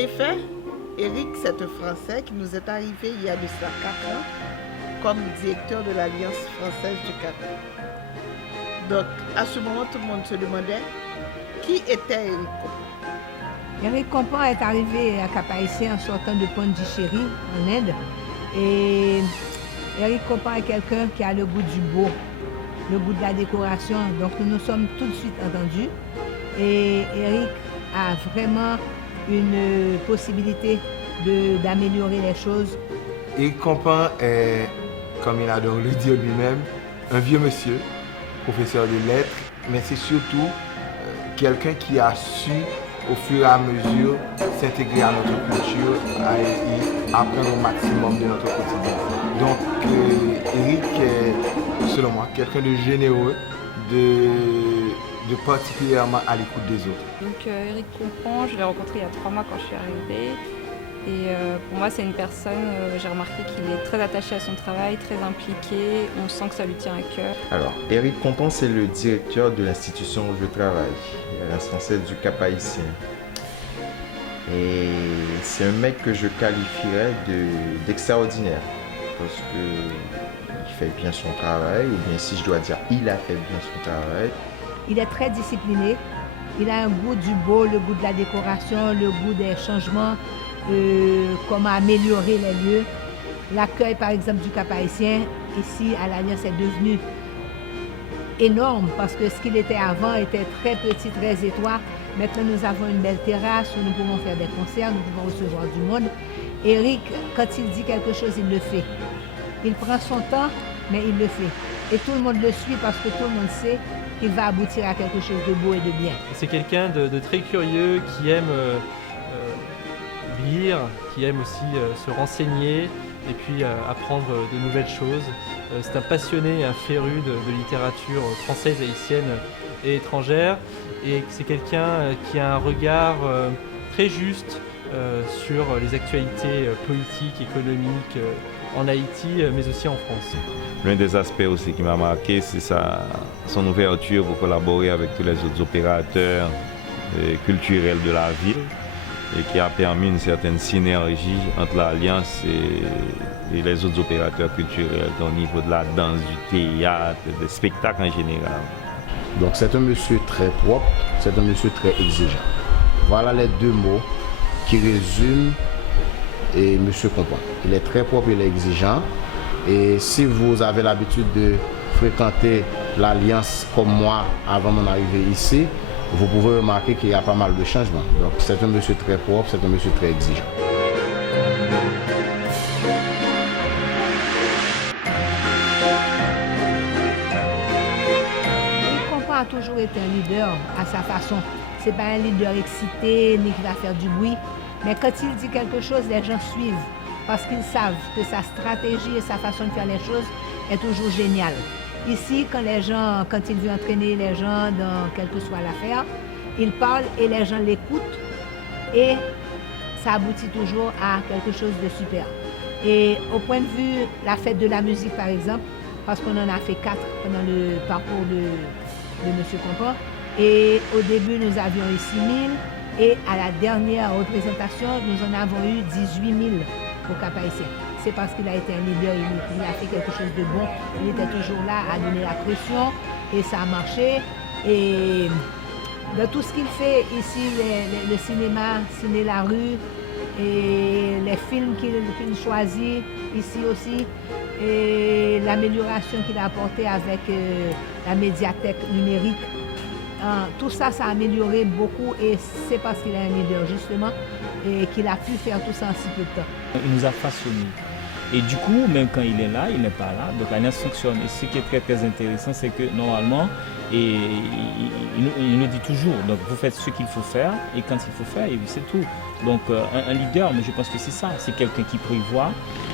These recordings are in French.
effet, Eric, c'est un Français qui nous est arrivé il y a de cela 4 ans comme directeur de l'Alliance française du Cap. Donc, à ce moment, tout le monde se demandait qui était Eric Compan. Eric Compan est arrivé à Cap-Haïtien en sortant de Pondichéry, en Inde. Et Eric Compan est quelqu'un qui a le goût du beau, le goût de la décoration. Donc, nous nous sommes tout de suite entendus. Et Eric a vraiment une possibilité d'améliorer les choses. Eric Compan est, comme il adore le dire lui-même, un vieux monsieur, professeur de lettres, mais c'est surtout quelqu'un qui a su, au fur et à mesure, s'intégrer à notre culture et apprendre au maximum de notre quotidien. Donc, Eric est, selon moi, quelqu'un de généreux, de particulièrement à l'écoute des autres. Donc, Eric Compan, je l'ai rencontré il y a 3 mois quand je suis arrivée. Et pour moi, c'est une personne, j'ai remarqué qu'il est très attaché à son travail, très impliqué, on sent que ça lui tient à cœur. Alors, Eric Compan, c'est le directeur de l'institution où je travaille, l'Alliance française du Cap-Haïtien. Et c'est un mec que je qualifierais d'extraordinaire, parce qu'il fait bien son travail, ou bien si je dois dire, il a fait bien son travail. Il est très discipliné, il a un goût du beau, le goût de la décoration, le goût des changements. Comment améliorer les lieux. L'accueil, par exemple, du Cap-Haïtien, ici à l'Alliance, est devenu énorme parce que ce qu'il était avant était très petit, très étroit. Maintenant, nous avons une belle terrasse où nous pouvons faire des concerts, nous pouvons recevoir du monde. Eric, quand il dit quelque chose, il le fait. Il prend son temps, mais il le fait. Et tout le monde le suit parce que tout le monde sait qu'il va aboutir à quelque chose de beau et de bien. C'est quelqu'un de très curieux qui aime lire, qui aime aussi se renseigner et puis apprendre de nouvelles choses. C'est un passionné et un féru de littérature française, haïtienne et étrangère. Et c'est quelqu'un qui a un regard très juste sur les actualités politiques, économiques en Haïti, mais aussi en France. L'un des aspects aussi qui m'a marqué, c'est son ouverture pour collaborer avec tous les autres opérateurs culturels de la ville, et qui a permis une certaine synergie entre l'Alliance et les autres opérateurs culturels au niveau de la danse, du théâtre, des spectacles en général. Donc c'est un monsieur très propre, c'est un monsieur très exigeant. Voilà les 2 mots qui résument monsieur Compan. Il est très propre, il est exigeant. Et si vous avez l'habitude de fréquenter l'Alliance comme moi avant mon arrivée ici, vous pouvez remarquer qu'il y a pas mal de changements. Donc c'est un monsieur très propre, c'est un monsieur très exigeant. Eric Compan a toujours été un leader à sa façon. C'est pas un leader excité ni qui va faire du bruit, mais quand il dit quelque chose, les gens suivent parce qu'ils savent que sa stratégie et sa façon de faire les choses est toujours géniale. Ici, quand il veut entraîner les gens dans quelle que soit l'affaire, il parle et les gens l'écoutent et ça aboutit toujours à quelque chose de super. Et au point de vue la fête de la musique, par exemple, parce qu'on en a fait 4 pendant le parcours de M. Compan, et au début, nous avions eu 6 000 et à la dernière représentation, nous en avons eu 18 000 au Cap-Haïtien. C'est parce qu'il a été un leader, il a fait quelque chose de bon. Il était toujours là à donner la pression et ça a marché. Et de tout ce qu'il fait ici, le cinéma, Ciné La Rue, et les films qu'il choisit ici aussi, et l'amélioration qu'il a apportée avec la médiathèque numérique, tout ça, ça a amélioré beaucoup et c'est parce qu'il est un leader justement et qu'il a pu faire tout ça en si peu de temps. Il nous a façonnés. Et du coup, même quand il est là, il n'est pas là. Donc l'Alliance fonctionne. Et ce qui est très très intéressant, c'est que normalement, il nous dit toujours, donc vous faites ce qu'il faut faire et quand il faut faire, et c'est tout. Donc un leader, mais je pense que c'est ça, c'est quelqu'un qui prévoit,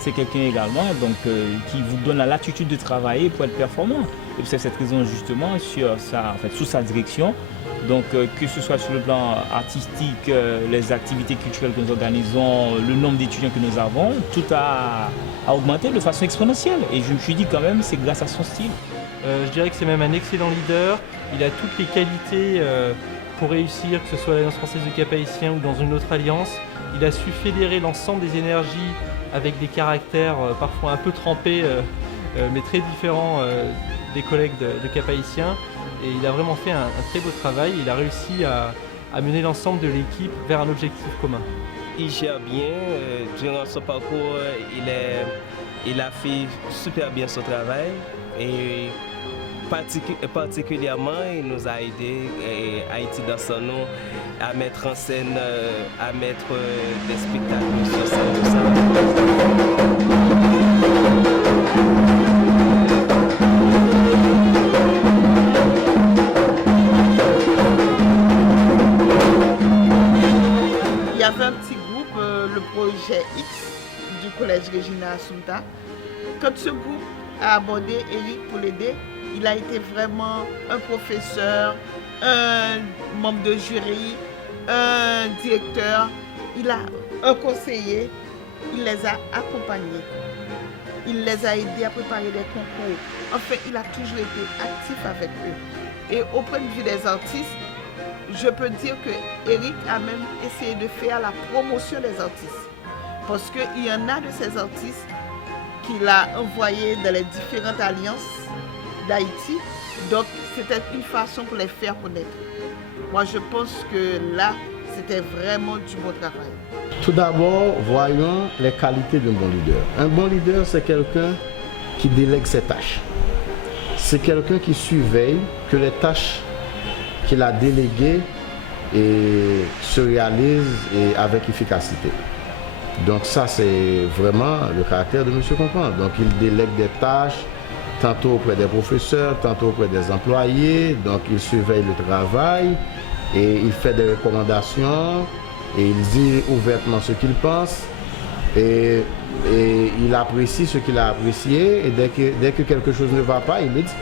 c'est quelqu'un également donc, qui vous donne la latitude de travailler pour être performant. Et c'est cette raison justement sous sa direction. Donc que ce soit sur le plan artistique, les activités culturelles que nous organisons, le nombre d'étudiants que nous avons, tout a augmenté de façon exponentielle. Et je me suis dit quand même, c'est grâce à son style. Je dirais que c'est même un excellent leader. Il a toutes les qualités pour réussir, que ce soit l'Alliance française du Cap-Haïtien ou dans une autre alliance. Il a su fédérer l'ensemble des énergies avec des caractères parfois un peu trempés, mais très différents des collègues de Cap-Haïtien. Et il a vraiment fait un très beau travail. Il a réussi à mener l'ensemble de l'équipe vers un objectif commun. Il gère bien. Durant son parcours, il a fait super bien son travail. Et particulièrement, il nous a aidé, Haïti dans son nom, à mettre en scène, à mettre des spectacles sur scène, tout ça. Il y avait un petit groupe, le projet X du collège Regina Assunta. Quand ce groupe a abordé Eric pour l'aider, il a été vraiment un professeur, un membre de jury, un directeur, un conseiller. Il les a accompagnés. Il les a aidés à préparer des concours. Enfin, il a toujours été actif avec eux. Et au point de vue des artistes, je peux dire que Eric a même essayé de faire la promotion des artistes. Parce qu'il y en a de ces artistes qu'il a envoyés dans les différentes alliances d'Haïti. Donc, c'était une façon pour les faire connaître. Moi, je pense que là, c'était vraiment du bon travail. Tout d'abord, voyons les qualités d'un bon leader. Un bon leader, c'est quelqu'un qui délègue ses tâches. C'est quelqu'un qui surveille que les tâches qu'il a déléguées se réalisent avec efficacité. Donc ça, c'est vraiment le caractère de M. Comprendre. Donc il délègue des tâches, tantôt auprès des professeurs, tantôt auprès des employés. Donc il surveille le travail et il fait des recommandations et il dit ouvertement ce qu'il pense et il apprécie ce qu'il a apprécié et dès que quelque chose ne va pas, il le dit.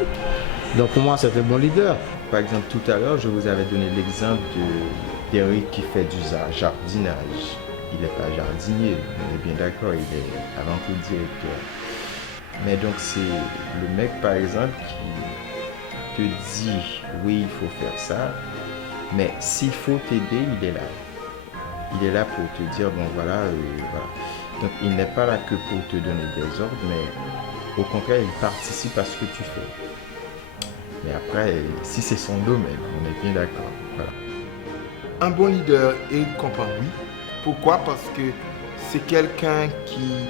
Donc pour moi, c'est un bon leader. Par exemple, tout à l'heure, je vous avais donné l'exemple d'Eric qui fait du jardinage. Il n'est pas jardinier, on est bien d'accord, il est avant tout directeur. Mais donc c'est le mec par exemple qui te dit oui, il faut faire ça, mais s'il faut t'aider, il est là. Il est là pour te dire bon voilà. Donc il n'est pas là que pour te donner des ordres, mais au contraire, il participe à ce que tu fais. Mais après, si c'est son domaine, on est bien d'accord. Voilà. Un bon leader, il comprend, oui. Pourquoi? Parce que c'est quelqu'un qui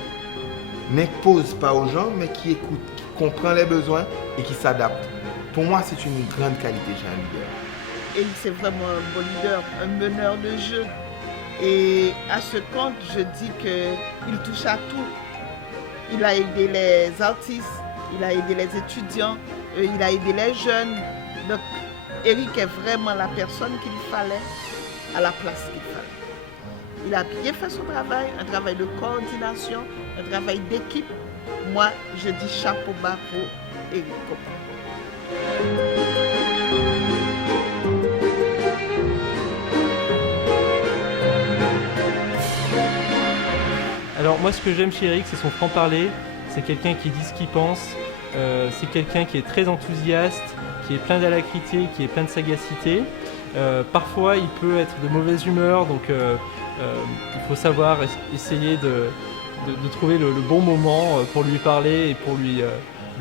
n'impose pas aux gens, mais qui écoute, qui comprend les besoins et qui s'adapte. Pour moi, c'est une grande qualité chez un leader. Et c'est vraiment un bon leader, un meneur de jeu. Et à ce compte, je dis qu'il touche à tout. Il a aidé les artistes, il a aidé les étudiants, il a aidé les jeunes. Donc, Eric est vraiment la personne qu'il fallait à la place qu'il fallait. Il a bien fait son travail, un travail de coordination, un travail d'équipe. Moi, je dis chapeau bas pour Eric Comprendre. Alors moi, ce que j'aime chez Eric, c'est son franc-parler. C'est quelqu'un qui dit ce qu'il pense. C'est quelqu'un qui est très enthousiaste, qui est plein d'alacrité, qui est plein de sagacité. Parfois, il peut être de mauvaise humeur, donc il faut savoir essayer de trouver le bon moment pour lui parler et pour lui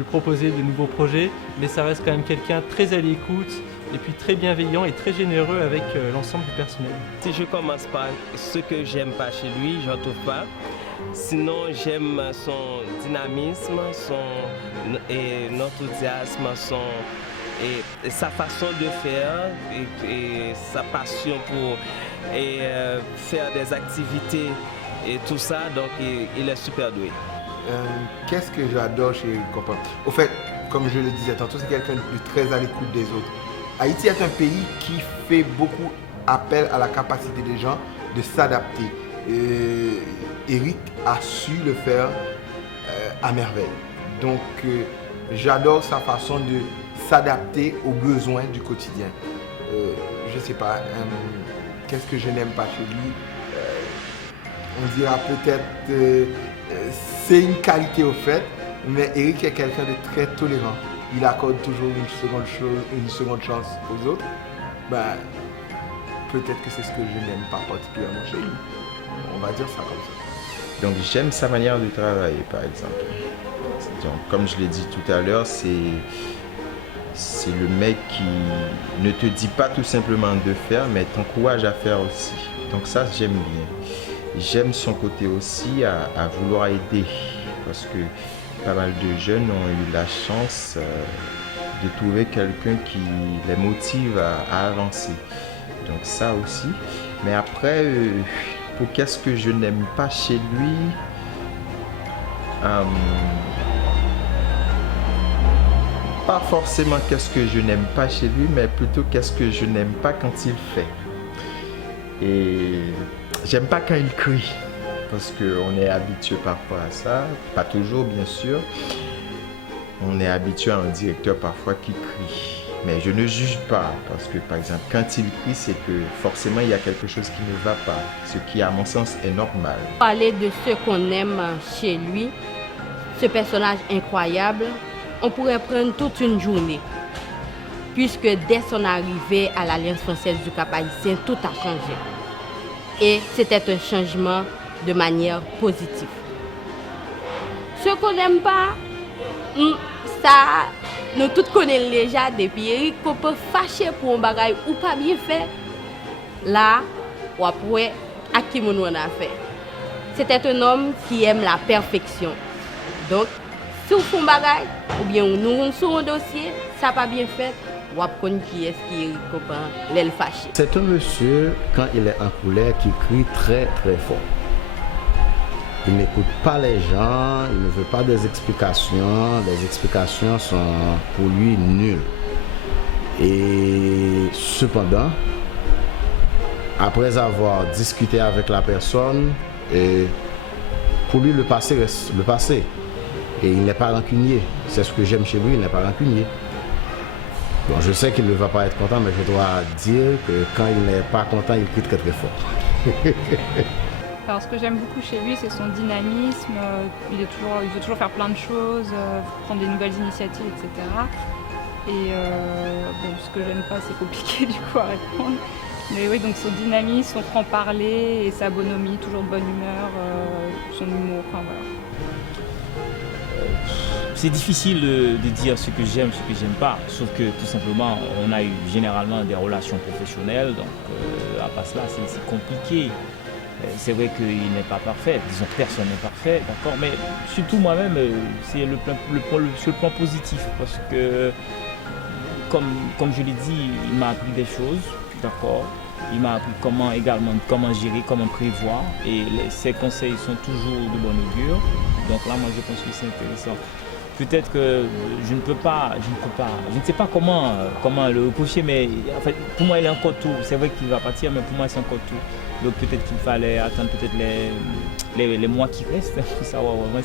proposer de nouveaux projets. Mais ça reste quand même quelqu'un très à l'écoute et puis très bienveillant et très généreux avec l'ensemble du personnel. Si je commence par ce que j'aime pas chez lui, j'en trouve pas. Sinon, j'aime son dynamisme, son enthousiasme, et sa façon de faire et sa passion pour faire des activités et tout ça. Donc, il est super doué. Qu'est-ce que j'adore chez Eric Comprendre? Au fait, comme je le disais tantôt, c'est quelqu'un de très à l'écoute des autres. Haïti est un pays qui fait beaucoup appel à la capacité des gens de s'adapter. Eric a su le faire à merveille. Donc, j'adore sa façon de s'adapter aux besoins du quotidien. Je ne sais pas, qu'est-ce que je n'aime pas chez lui? On dira peut-être c'est une qualité au fait, mais Eric est quelqu'un de très tolérant. Il accorde toujours une seconde chance aux autres. peut-être que c'est ce que je n'aime pas particulièrement chez lui. On va dire ça comme ça. Donc j'aime sa manière de travailler, par exemple. Donc, comme je l'ai dit tout à l'heure, c'est le mec qui ne te dit pas tout simplement de faire, mais t'encourage à faire aussi. Donc ça, j'aime bien. J'aime son côté aussi à vouloir aider, parce que pas mal de jeunes ont eu la chance de trouver quelqu'un qui les motive à avancer. Donc ça aussi. Mais après, pour qu'est-ce que je n'aime pas chez lui, pas forcément qu'est-ce que je n'aime pas chez lui, mais plutôt qu'est-ce que je n'aime pas quand il fait. Et j'aime pas quand il crie, parce qu'on est habitué parfois à ça, pas toujours bien sûr. On est habitué à un directeur parfois qui crie. Mais je ne juge pas, parce que par exemple, quand il crie, c'est que forcément il y a quelque chose qui ne va pas, ce qui à mon sens est normal. Parler de ce qu'on aime chez lui, ce personnage incroyable, on pourrait prendre toute une journée. Puisque dès son arrivée à l'Alliance française du Cap-Haïtien, tout a changé. Et c'était un changement de manière positive. Ce qu'on n'aime pas, ça, nous tous connaissons déjà depuis Eric, qu'on peut fâcher pour un bagage ou pas bien fait. Là, ou après, à qui on a fait. C'était un homme qui aime la perfection. Donc, si on fait un bagage, ou bien nous sur un dossier, ça n'a pas bien fait, ou après qui est-ce qui est l'aile fâché. C'est un monsieur, quand il est en colère, qui crie très très fort. Il n'écoute pas les gens, il ne veut pas des explications. Les explications sont pour lui nulles. Et cependant, après avoir discuté avec la personne, pour lui le passé reste le passé. Et il n'est pas rancunier. C'est ce que j'aime chez lui, il n'est pas rancunier. Bon, je sais qu'il ne va pas être content, mais je dois dire que quand il n'est pas content, il crie très très fort. Alors ce que j'aime beaucoup chez lui, c'est son dynamisme. Il veut toujours faire plein de choses, prendre des nouvelles initiatives, etc. Et bon, ce que j'aime pas, c'est compliqué du coup à répondre. Mais oui, donc son dynamisme, son franc-parler et sa bonhomie, toujours de bonne humeur, son humour, enfin voilà. C'est difficile de dire ce que j'aime, ce que j'aime pas, sauf que tout simplement on a eu généralement des relations professionnelles, donc à part cela c'est compliqué. C'est vrai qu'il n'est pas parfait, disons personne n'est parfait, d'accord, mais surtout moi-même c'est sur le plan positif, parce que comme je l'ai dit, il m'a appris des choses, d'accord. Il m'a appris comment gérer, comment prévoir, et ses conseils sont toujours de bonne augure. Donc là, moi, je pense que c'est intéressant. Peut-être que je ne sais pas comment le reprocher, mais en fait, pour moi, il est encore tout. C'est vrai qu'il va partir, mais pour moi, c'est encore tout. Donc peut-être qu'il fallait attendre peut-être les mois qui restent pour savoir vraiment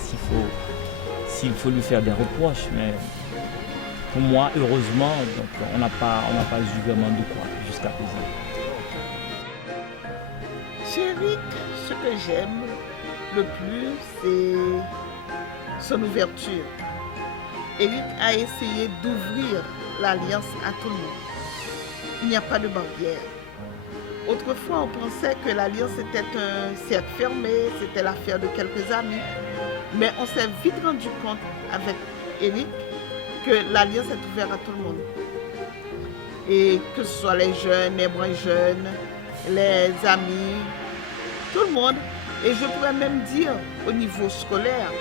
s'il faut lui faire des reproches. Mais pour moi, heureusement, donc, on n'a pas eu vraiment de quoi jusqu'à présent. Chez Eric, ce que j'aime le plus, c'est son ouverture. Eric a essayé d'ouvrir l'alliance à tout le monde. Il n'y a pas de barrière. Autrefois, on pensait que l'alliance était un cercle fermé, c'était l'affaire de quelques amis. Mais on s'est vite rendu compte avec Eric que l'alliance est ouverte à tout le monde. Et que ce soit les jeunes, les moins jeunes, les amis, tout le monde. Et je pourrais même dire au niveau scolaire,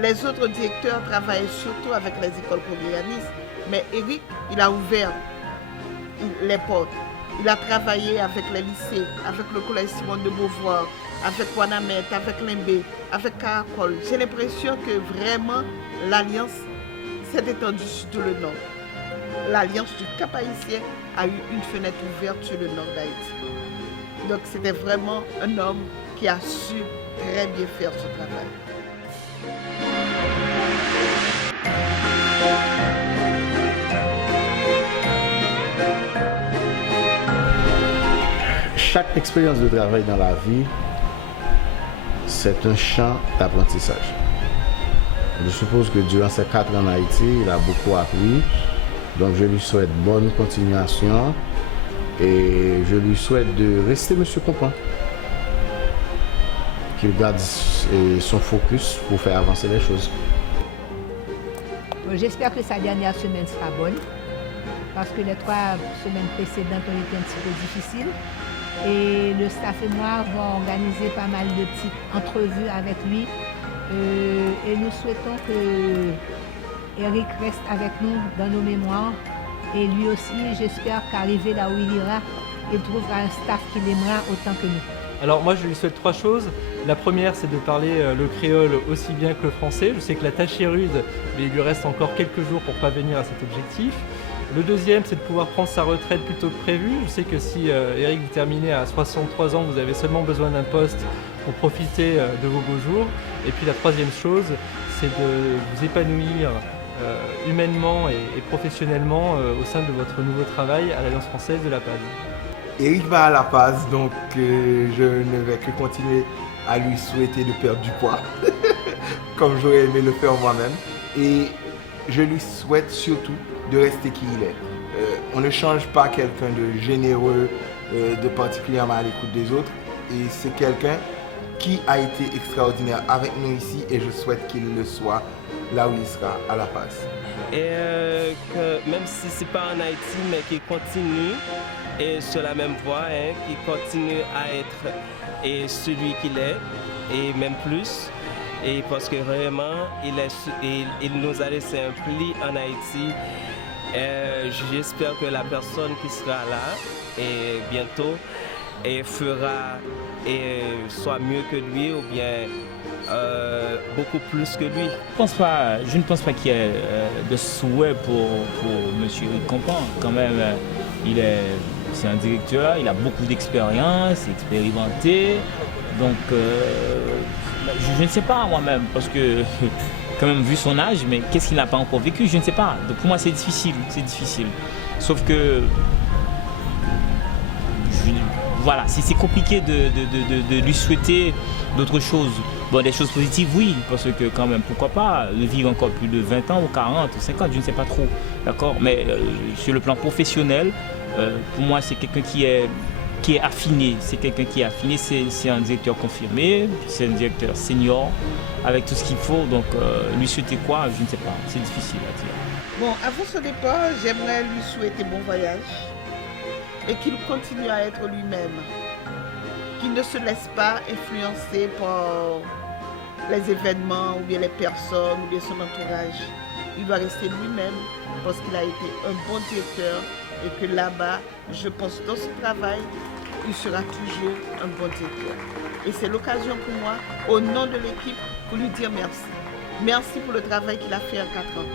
les autres directeurs travaillaient surtout avec les écoles progressivistes, mais Eric, il a ouvert les portes. Il a travaillé avec les lycées, avec le collège Simone de Beauvoir, avec Wanamet, avec Limbé, avec Caracol. J'ai l'impression que vraiment l'alliance s'est étendue sur tout le nord. L'alliance du Cap-Haïtien a eu une fenêtre ouverte sur le nord d'Haïti. Donc c'était vraiment un homme qui a su très bien faire ce travail. Chaque expérience de travail dans la vie, c'est un champ d'apprentissage. Je suppose que durant ces 4 ans en Haïti, il a beaucoup appris. Donc je lui souhaite bonne continuation Et je lui souhaite de rester Monsieur Compan. Qu'il garde son focus pour faire avancer les choses. J'espère que sa dernière semaine sera bonne, parce que les 3 semaines précédentes ont été un petit peu difficiles. Et le staff et moi avons organisé pas mal de petites entrevues avec lui. Et nous souhaitons que Eric reste avec nous dans nos mémoires. Et lui aussi, j'espère qu'arrivé là où il ira, il trouvera un staff qui l'aimera autant que nous. Alors moi je lui souhaite 3 choses. La première c'est de parler le créole aussi bien que le français. Je sais que la tâche est rude, mais il lui reste encore quelques jours pour parvenir à cet objectif. Le deuxième c'est de pouvoir prendre sa retraite plus tôt que prévu. Je sais que si Eric vous terminez à 63 ans, vous avez seulement besoin d'un poste pour profiter de vos beaux jours. Et puis la troisième chose c'est de vous épanouir humainement et professionnellement au sein de votre nouveau travail à l'Alliance française de la PAD. Eric va à La Paz, donc je ne vais que continuer à lui souhaiter de perdre du poids, comme j'aurais aimé le faire moi-même. Et je lui souhaite surtout de rester qui il est. On ne change pas quelqu'un de généreux, de particulièrement à l'écoute des autres. Et c'est quelqu'un qui a été extraordinaire avec nous ici et je souhaite qu'il le soit là où il sera à La Paz. Et que même si ce n'est pas en Haïti, mais qu'il continue et sur la même voie, qu'il continue à être celui qu'il est et même plus. Et parce que vraiment, il nous a laissé un pli en Haïti. J'espère que la personne qui sera là et bientôt fera et soit mieux que lui ou bien beaucoup plus que lui. Je ne pense pas qu'il y ait de souhait pour M. Eric Compan. Quand même, c'est un directeur, il a beaucoup d'expérience, expérimenté. Donc, je ne sais pas moi-même, parce que quand même vu son âge, mais qu'est-ce qu'il n'a pas encore vécu, je ne sais pas. Donc pour moi c'est difficile. Sauf que voilà, c'est compliqué de lui souhaiter d'autres choses. Bon, des choses positives, oui, parce que quand même, pourquoi pas, de vivre encore plus de 20 ans ou 40 ou 50, je ne sais pas trop, d'accord. Mais sur le plan professionnel, pour moi, c'est quelqu'un qui est affiné. C'est quelqu'un qui est affiné, c'est un directeur confirmé, c'est un directeur senior, avec tout ce qu'il faut. Donc, lui souhaiter quoi, je ne sais pas, c'est difficile à dire. Bon, avant son départ, j'aimerais lui souhaiter bon voyage et qu'il continue à être lui-même, qu'il ne se laisse pas influencer par les événements ou bien les personnes ou bien son entourage. Il doit rester lui-même parce qu'il a été un bon directeur et que là-bas, je pense dans ce travail, il sera toujours un bon directeur. Et c'est l'occasion pour moi, au nom de l'équipe, pour lui dire merci. Merci pour le travail qu'il a fait en 4 ans.